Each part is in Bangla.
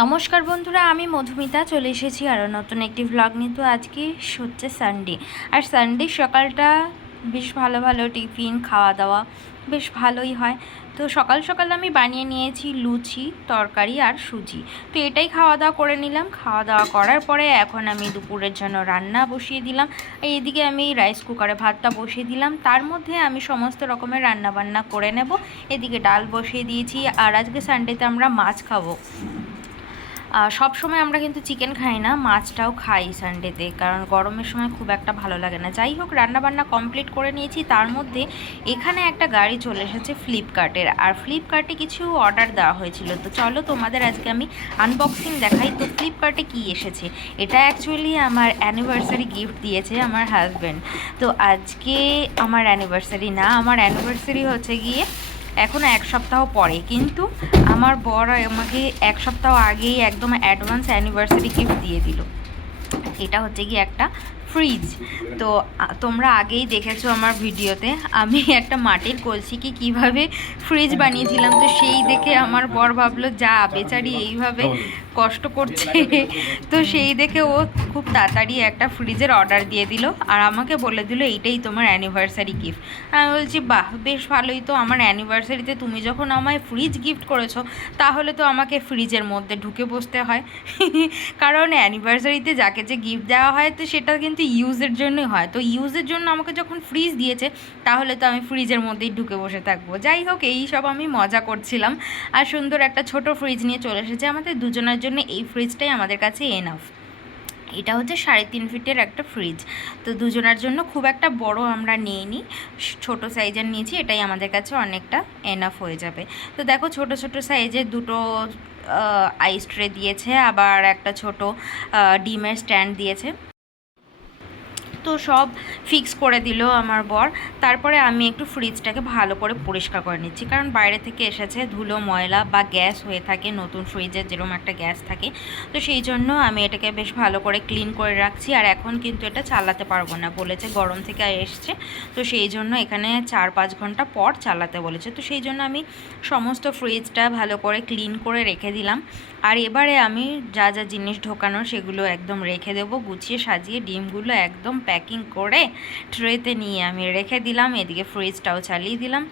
নমস্কার বন্ধুরা, আমি মধুমিতা, চলে এসেছি আরও নতুন একটি ভ্লগ নিয়ে। তো আজকে হচ্ছে সানডে আর সানডে সকালটা বেশ ভালো ভালো টিফিন খাওয়া দাওয়া বেশ ভালোই হয়। তো সকাল সকাল আমি বানিয়ে নিয়েছি লুচি, তরকারি আর সুজি। তো এটাই খাওয়া দাওয়া করে নিলাম। খাওয়া দাওয়া করার পরে এখন আমি দুপুরের জন্য রান্না বসিয়ে দিলাম। এদিকে আমি রাইস কুকারে ভাতটা বসিয়ে দিলাম। তার মধ্যে আমি সমস্ত রকমের রান্না বান্না করে নেব। এদিকে ডাল বসিয়ে দিয়েছি। আর আজকে সানডেতে আমরা মাছ খাব। সব সময় আমরা কিন্তু চিকেন খাই না, মাছটাও খাই সানডেতে কারণ গরমের সময় খুব একটা ভালো লাগে না। যাই হোক, রান্নাবান্না কমপ্লিট করে নিয়েছি, তার মধ্যে এখানে একটা গাড়ি চলে এসেছে ফ্লিপকার্টের আর ফ্লিপকার্টে কিছু অর্ডার দেওয়া হয়েছিল। তো চলো তোমাদের আজকে আমি আনবক্সিং দেখাই, তো ফ্লিপকার্টে কি এসেছে? এটা অ্যাকচুয়ালি আমার অ্যানিভার্সারি গিফট দিয়েছে আমার হাজব্যান্ড তো আজকে আমার অ্যানিভার্সারি না, আমার অ্যানিভার্সারি হচ্ছে গিয়ে এখনও এক সপ্তাহ পরে। কিন্তু আমার বর আমাকে এক সপ্তাহ আগেই একদম অ্যাডভান্স অ্যানিভার্সারি গিফট দিয়ে দিল। এটা হচ্ছে কি একটা ফ্রিজ তো তোমরা আগেই দেখেছ আমার ভিডিওতে, আমি একটা মাটির কলসিকে কীভাবে ফ্রিজ বানিয়েছিলাম। তো সেই দেখে আমার বর ভাবলো, যা, বেচারি এইভাবে কষ্ট করছে। তো সেই দেখে ও খুব তাড়াতাড়ি একটা ফ্রিজের অর্ডার দিয়ে দিল আর আমাকে বলে দিল, এইটাই তোমার অ্যানিভার্সারি গিফট আমি বলছি, বাহ, বেশ ভালোই তো, আমার অ্যানিভার্সারিতে তুমি যখন আমায় ফ্রিজ গিফট করেছ, তাহলে তো আমাকে ফ্রিজের মধ্যে ঢুকে বসতে হয়। কারণ অ্যানিভার্সারিতে যাকে যে গিফট দেওয়া হয়, তো সেটা কিন্তু ইউজের জন্যই হয়, তো ইউজের জন্য আমাকে যখন ফ্রিজ দিয়েছে, তাহলে তো আমি ফ্রিজের মধ্যেই ঢুকে বসে থাকব। যাই হোক, এই সব আমি মজা করছিলাম। আর সুন্দর একটা ছোট ফ্রিজ নিয়ে চলে এসেছে আমাদের দুজনের জন্য। এই ফ্রিজটাই আমাদের কাছে এনাফ এটা হচ্ছে সাড়ে তিন ফিটের একটা ফ্রিজ তো দুজনের জন্য খুব একটা বড় আমরা নিইনি। ছোট সাইজের নিয়েছি, এটাই আমাদের কাছে অনেকটা এনাফ হয়ে যাবে। তো দেখো, ছোট ছোট সাইজের দুটো আইস ট্রে দিয়েছে, আবার একটা ছোট ডিমের স্ট্যান্ড দিয়েছে। তো সব ফিক্স করে দিল আমার বর। তারপরে আমি একটু ফ্রিজটাকে ভালো করে পরিষ্কার করে নিচ্ছি। কারণ বাইরে থেকে এসেছে ধুলো, ময়লা বা গ্যাস হয়ে থাকে, নতুন ফ্রিজের যেরকম একটা গ্যাস থাকে। তো সেই জন্য আমি এটাকে বেশ ভালো করে ক্লিন করে রাখছি। আর এখন কিন্তু এটা চালাতে পারব না। বলেছে গরম থেকে এসছে। তো সেই জন্য এখানে চার পাঁচ ঘণ্টা পর চালাতে বলেছে। তো সেই জন্য আমি সমস্ত ফ্রিজটা ভালো করে ক্লিন করে রেখে দিলাম। আর এবারে আমি যা যা জিনিস ঢোকানো সেগুলো একদম রেখে দেবো। গুছিয়ে সাজিয়ে ডিমগুলো একদম প্যাকিং করে ট্রেতে নিয়ে আমি রেখে দিলাম এদিকে ফ্রিজটাও চালিয়ে দিলাম।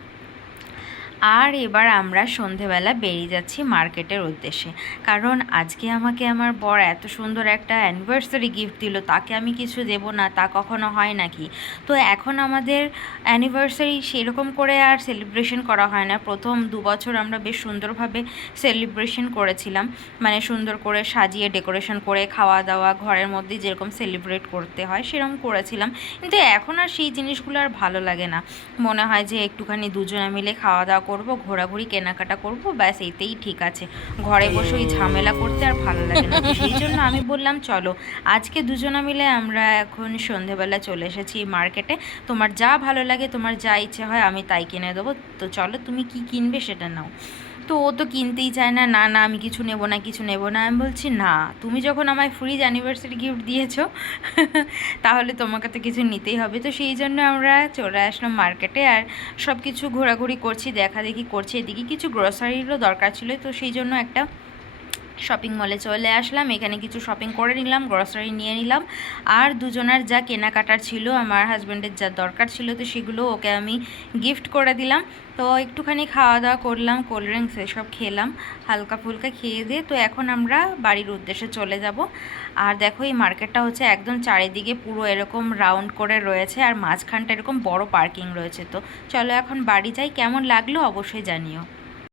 আর এবার আমরা সন্ধেবেলা বেরিয়ে যাচ্ছি মার্কেটের উদ্দেশ্যে। কারণ আজকে আমাকে আমার বর এত সুন্দর একটা অ্যানিভার্সারি গিফট দিল, তাকে আমি কিছু দেব না, তা কখনো হয় নাকি? তো এখন আমাদের অ্যানিভার্সারি সেরকম করে আর সেলিব্রেশন করা হয় না। প্রথম দু বছর আমরা বেশ সুন্দরভাবে সেলিব্রেশন করেছিলাম। মানে সুন্দর করে সাজিয়ে ডেকোরেশন করে খাওয়া দাওয়া, ঘরের মধ্যে যেরকম সেলিব্রেট করতে হয় সেরকম করেছিলাম। কিন্তু এখন আর সেই জিনিসগুলো আর ভালো লাগে না। মনে হয় যে একটুখানি দুজনে মিলে খাওয়া দাওয়া করব ঘোরাঘুরি কেনাকাটা করব ব্যাস এইতেই ঠিক আছে। ঘরে বসে ওই ঝামেলা করতে আর ভালো লাগে না। সেই জন্য আমি বললাম চলো আজকে দুজনা মিলে আমরা এখন সন্ধেবেলা চলে এসেছি মার্কেটে। তোমার যা ভালো লাগে তোমার যা ইচ্ছে হয় আমি তাই কিনে দেবো। তো চলো তুমি কি কিনবে সেটা নাও। তো ও তো কিনতেই চায় না না না, আমি কিছু নেব না, কিছু নেব না। আমি বলছি, না, তুমি যখন আমায় ফ্রিজ অ্যানিভার্সারি গিফট দিয়েছ, তাহলে তোমাকে তো কিছু নিতেই হবে। তো সেই জন্য আমরা চলে আসলাম মার্কেটে আর সব কিছু ঘোরাঘুরি করছি, দেখা দেখি করছি। এদিকে কিছু গ্রসারিরও দরকার ছিল, তো সেই জন্য একটা শপিং মলে চলে আসলাম। এখানে কিছু শপিং করে নিলাম গ্রসারি নিয়ে নিলাম। আর দুজনার যা কেনাকাটার ছিল, আমার হাজব্যান্ডের যা দরকার ছিল, তো সেগুলো ওকে আমি গিফট করে দিলাম। তো একটুখানি খাওয়া দাওয়া করলাম কোল্ড ড্রিঙ্কস এসব খেলাম, হালকা ফুলকা খেয়ে দিয়ে তো এখন আমরা বাড়ির উদ্দেশ্যে চলে যাব। আর দেখো, এই মার্কেটটা হচ্ছে একদম চারিদিকে পুরো এরকম রাউন্ড করে রয়েছে আর মাঝখানটা এরকম বড় পার্কিং রয়েছে। তো চলো এখন বাড়ি যাই, কেমন লাগল অবশ্যই জানিও।